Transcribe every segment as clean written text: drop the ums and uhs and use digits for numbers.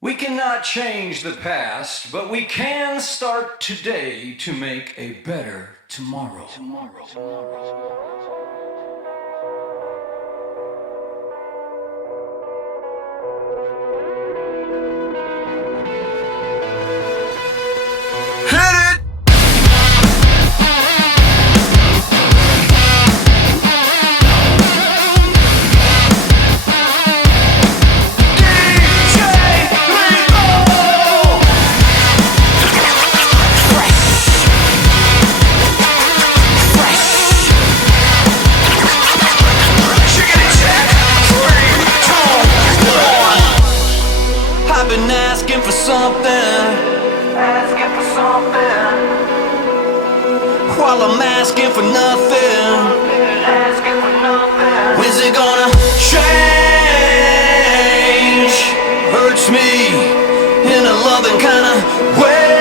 We cannot change the past, but we can start today to make a better tomorrow. Asking for something, while I'm asking for nothing. When's it gonna change? Hurts me in a loving kind of way.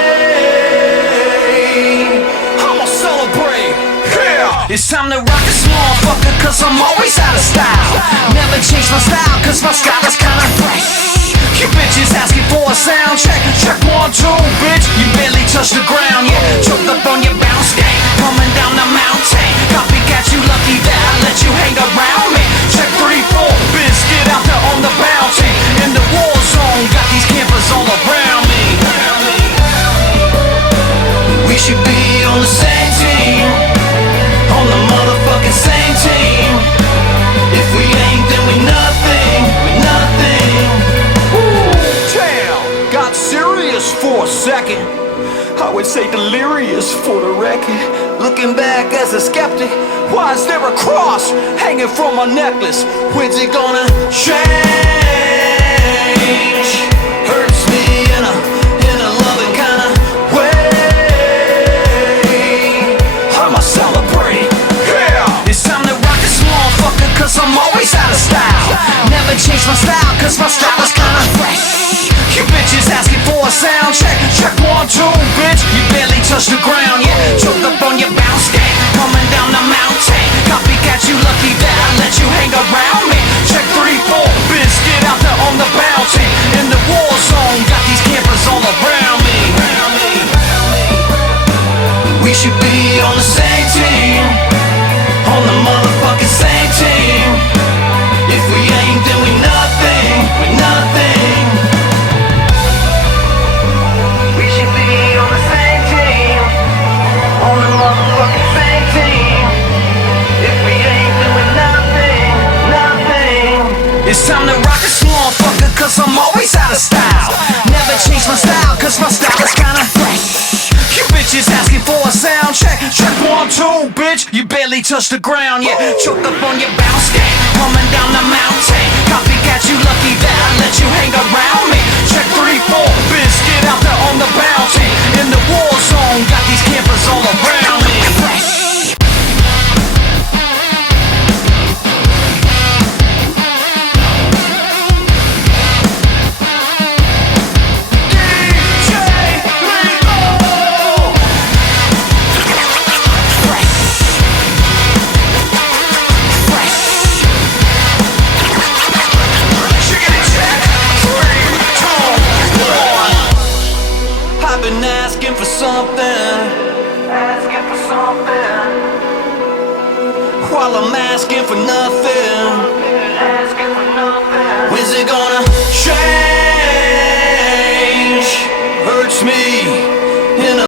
I'ma celebrate, yeah. It's time to rock this motherfucker, cause I'm always out of style. Never change my style, cause my style is kinda fresh. You bitches asking for a sound check. Check 1, 2, bitch. You barely touch the ground, yeah. Choked up on your bounce game, coming down the mountain. Copycat, you lucky that I let you hang around me. Check 3, 4, bitch. Get out there on the bounty. In the war zone, got these campers all around me. We should be on the same team, on the motherfucking same team. If we ain't, then we nothing, we nothing. Got serious for a second, I would say delirious for the record. Looking back as a skeptic, why is there a cross hanging from my necklace? When's it gonna change? Hurts me in a loving kind of way. I'ma celebrate, yeah. It's time to rock this motherfucker, cause I'm always out of style. Never change my style, cause my style is kinda fresh. You bitches asking for a sound check. Check 1, 2, bitch. You barely touch the ground, yeah. Choked up on your bounce game, coming down the mountain. Copycat, you lucky that I let you hang around me. Check 3, 4, bitch. Get out there on the bounty. In the war zone, got these campers all around me. We should be on the same team, on the motherfucking same team. If we ain't, then we nothing, we nothing. It's time to rock this motherfucker, cause I'm always out of style. Never change my style, cause my style is kinda fresh. You bitches asking for a sound check. Check 1, 2, bitch. You barely touch the ground, yeah. Choked up on your bounce game, coming down the mountain. Copycat, you lucky that I let you hang around me. Check 3, 4, bitch. Get out there on the bounty. In the war zone, got these campers all around me. Asking for something, while I'm asking for nothing. When's it gonna change? Hurts me in a